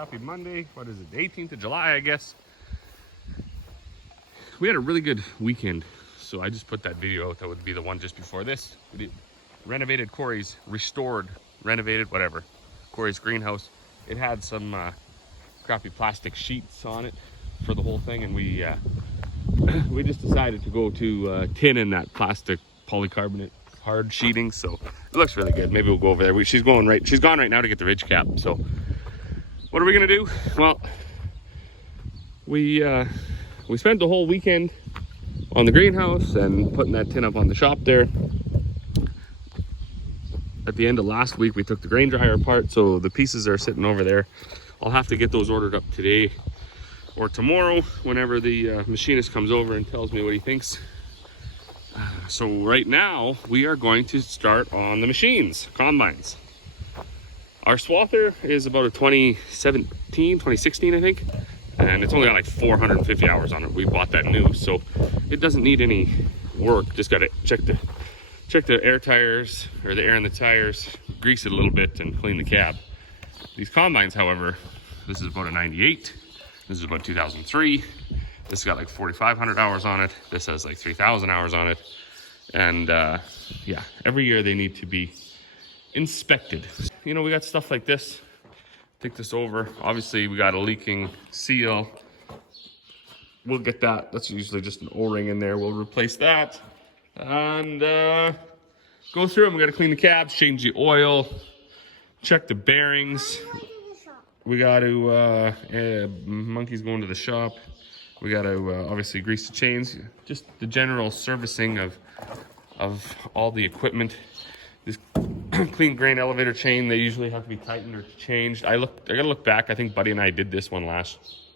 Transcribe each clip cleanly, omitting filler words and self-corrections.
Happy Monday. What is it? The 18th of July, I guess. We had a really good weekend, so I just put that video out. That would be the one just before this. We did renovated Corey's, restored, renovated, whatever. Corey's greenhouse. It had some crappy plastic sheets on it for the whole thing, and we just decided to go to tin in that plastic polycarbonate hard sheeting, so it looks really good. Maybe we'll go over there. She's gone right now to get the ridge cap. So what are we gonna do? Well, we spent the whole weekend on the greenhouse and putting that tin up on the shop there. At the end of last week, we took the grain dryer apart, so the pieces are sitting over there. I'll have to get those ordered up today or tomorrow, whenever the machinist comes over and tells me what he thinks. So right now, we are going to start on the machines, combines. Our swather is about a 2016, I think. And it's only got like 450 hours on it. We bought that new, so it doesn't need any work. Just gotta check the air tires, or the air in the tires, grease it a little bit, and clean the cab. These combines, however, this is about a 98. This is about 2003. This has got like 4,500 hours on it. This has like 3,000 hours on it. And yeah, every year they need to be inspected. You know, we got stuff like this. Take this over. Obviously, we got a leaking seal. We'll get that. That's usually just an O-ring in there. We'll replace that. And go through them. We got to clean the cabs, change the oil, check the bearings. We got to, Monkey's going to the shop. We got to obviously grease the chains. Just the general servicing of all the equipment. This clean grain elevator chain, they usually have to be tightened or changed. I gotta look back. I think Buddy and I did this one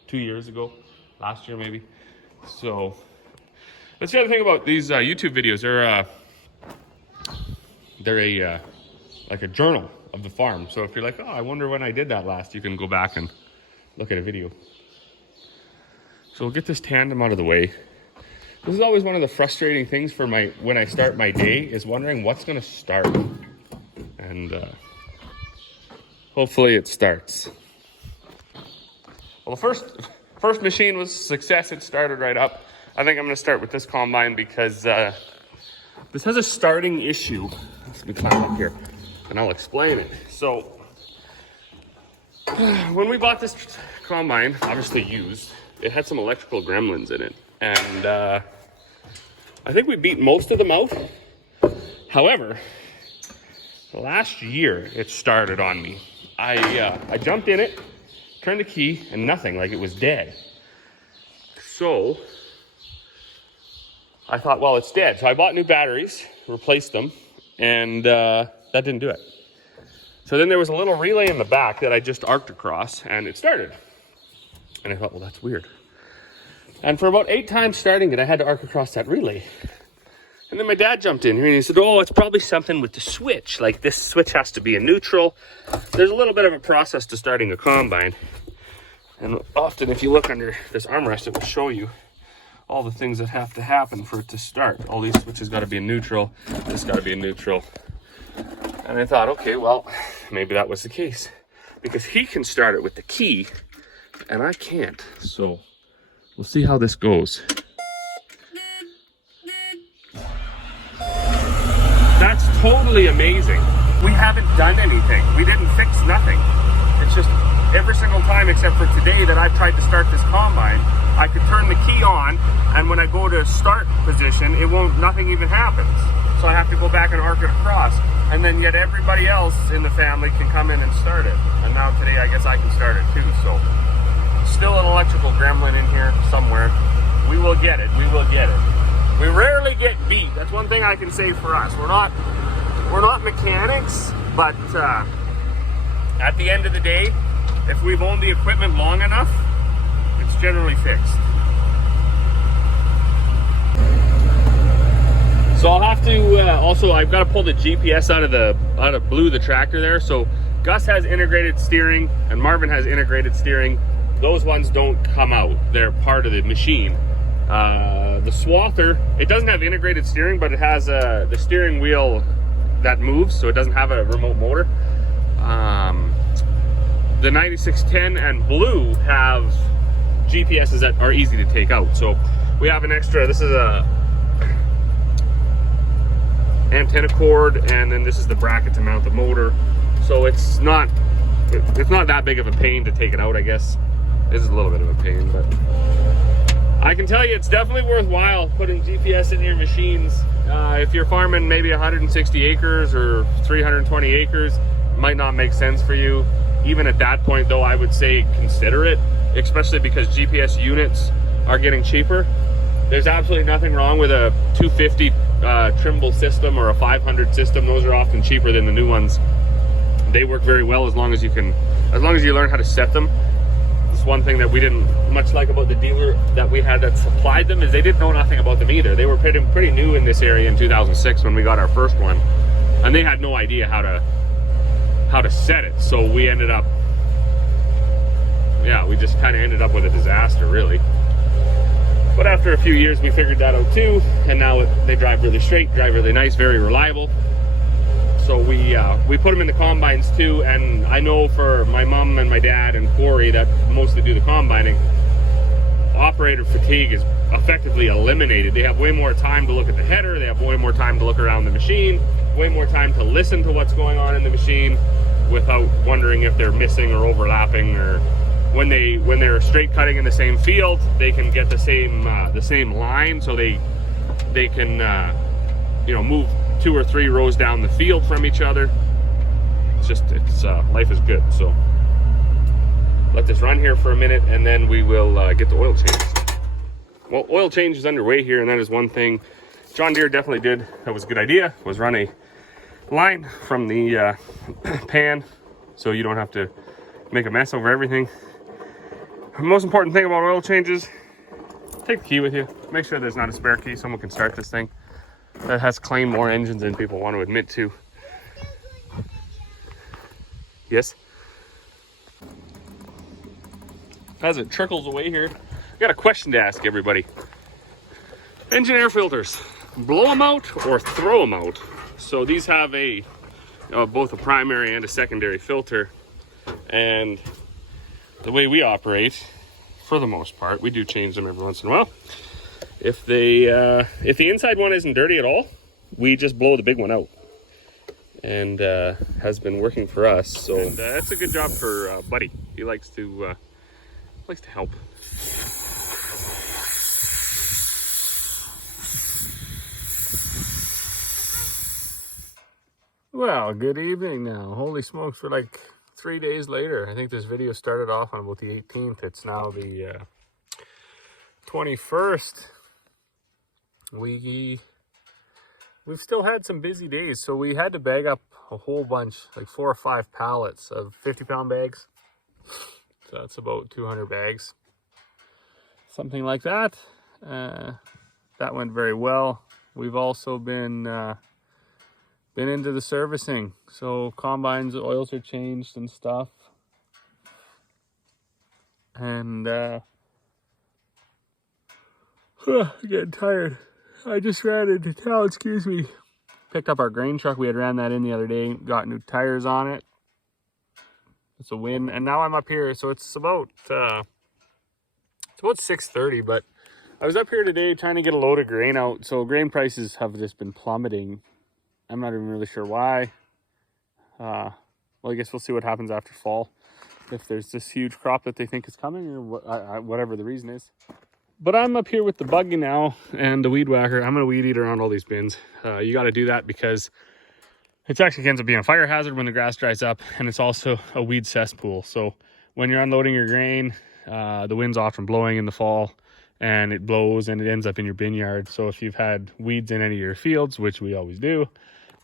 2 years ago, last year maybe. So that's the other thing about these YouTube videos. They're like a journal of the farm. So if you're like, oh, I wonder when I did that last, you can go back and look at a video. So we'll get this tandem out of the way. This is always one of the frustrating things for when I start my day, is wondering what's gonna start. And hopefully it starts. Well, the first machine was a success. It started right up. I think I'm gonna start with this combine because this has a starting issue. Let me climb up here and I'll explain it. So when we bought this combine, obviously used, it had some electrical gremlins in it. And I think we beat most of them out. However, last year it started on me. I jumped in it, turned the key, and nothing, like it was dead. So I thought, well, it's dead. So I bought new batteries, replaced them, and that didn't do it. So then there was a little relay in the back that I just arced across, and it started. And I thought, well, that's weird. And for about 8 times starting it, I had to arc across that relay. And then my dad jumped in here and he said, oh, it's probably something with the switch. Like, this switch has to be in neutral. There's a little bit of a process to starting a combine. And often if you look under this armrest, it will show you all the things that have to happen for it to start. All these switches got to be in neutral. This got to be in neutral. And I thought, okay, well, maybe that was the case. Because he can start it with the key and I can't. So we'll see how this goes. That's totally amazing. We haven't done anything. We didn't fix nothing. It's just every single time except for today that I've tried to start this combine, I could turn the key on, and when I go to start position, nothing even happens. So I have to go back and arc it across. And then yet everybody else in the family can come in and start it. And now today I guess I can start it too. So still an electrical gremlin in here somewhere. We will get it. We will get it. We rarely get beat. That's one thing I can say for us. We're not mechanics, but at the end of the day, if we've owned the equipment long enough, it's generally fixed. So I'll have to also, I've got to pull the GPS out of Blue, the tractor there. So Gus has integrated steering and Marvin has integrated steering. Those ones don't come out. They're part of the machine. The swather, it doesn't have integrated steering, but it has the steering wheel that moves, so it doesn't have a remote motor. the 9610 and Blue have GPSs that are easy to take out. So we have an extra, this is a antenna cord, and then this is the bracket to mount the motor. So it's not that big of a pain to take it out, I guess. This is a little bit of a pain, but I can tell you it's definitely worthwhile putting GPS in your machines. If you're farming maybe 160 acres or 320 acres, it might not make sense for you. Even at that point though, I would say consider it, especially because GPS units are getting cheaper. There's absolutely nothing wrong with a 250 Trimble system or a 500 system. Those are often cheaper than the new ones. They work very well as long as you learn how to set them. This one thing that we didn't much like about the dealer that we had that supplied them is they didn't know nothing about them either. They were pretty new in this area in 2006 when we got our first one, and they had no idea how to set it. So we ended up, yeah, we just kind of ended up with a disaster, really. But after a few years, we figured that out too, and now they drive really straight, drive really nice, very reliable. So we put them in the combines too, and I know for my mom and my dad and Corey that mostly do the combining, operator fatigue is effectively eliminated. They have way more time to look at the header, they have way more time to look around the machine, way more time to listen to what's going on in the machine without wondering if they're missing or overlapping, or when they're straight cutting in the same field, they can get the same line, so they can move 2 or 3 rows down the field from each other. Life is good. So let this run here for a minute, and then we will get the oil change. Well, oil change is underway here, and that is one thing John Deere definitely did that was a good idea, was run a line from the pan, so you don't have to make a mess over everything. The most important thing about oil changes, take the key with you. Make sure there's not a spare key. Someone can start this thing. That has claimed more engines than people want to admit to. Yes? As it trickles away here, I got a question to ask everybody. Engine air filters, blow them out or throw them out? So these have both a primary and a secondary filter, and the way we operate, for the most part, we do change them every once in a while. If the inside one isn't dirty at all, we just blow the big one out, and has been working for us. So that's a good job for Buddy. He likes to help. Well, good evening now. Holy smokes, we're like 3 days later. I think this video started off on about the 18th. It's now the 21st. We've still had some busy days, so we had to bag up a whole bunch, like 4 or 5 pallets of 50-pound bags. So that's about 200 bags, something like that. That went very well. We've also been into the servicing, so combines, oils are changed and stuff. And getting tired. I just ran into town, excuse me. Picked up our grain truck. We had ran that in the other day, got new tires on it. It's a win. And now I'm up here, so it's about 6:30, but I was up here today trying to get a load of grain out. So grain prices have just been plummeting. I'm not even really sure why. Well, I guess we'll see what happens after fall. If there's this huge crop that they think is coming, or whatever the reason is. But I'm up here with the buggy now and the weed whacker. I'm going to weed eat around all these bins. You got to do that because it actually ends up being a fire hazard when the grass dries up, and it's also a weed cesspool. So when you're unloading your grain, the wind's often blowing in the fall, and it blows and it ends up in your bin yard. So if you've had weeds in any of your fields, which we always do,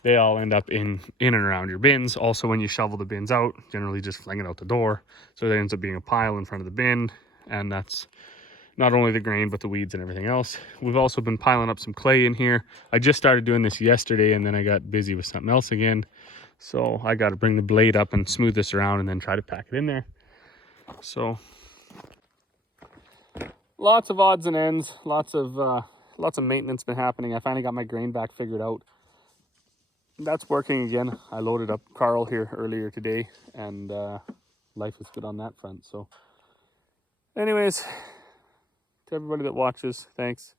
they all end up in and around your bins. Also, when you shovel the bins out, generally just fling it out the door. So it ends up being a pile in front of the bin, and that's not only the grain, but the weeds and everything else. We've also been piling up some clay in here. I just started doing this yesterday, and then I got busy with something else again. So I got to bring the blade up and smooth this around and then try to pack it in there. So lots of odds and ends, lots of maintenance been happening. I finally got my grain back figured out. That's working again. I loaded up Carl here earlier today, and life is good on that front. So anyways, to everybody that watches, thanks.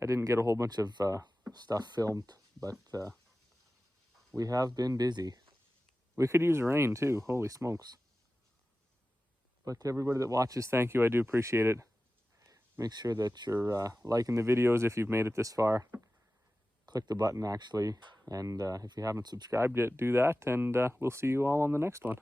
I didn't get a whole bunch of stuff filmed, but we have been busy. We could use rain too, holy smokes. But to everybody that watches, thank you. I do appreciate it. Make sure that you're liking the videos if you've made it this far. Click the button actually, and if you haven't subscribed yet, do that, and we'll see you all on the next one.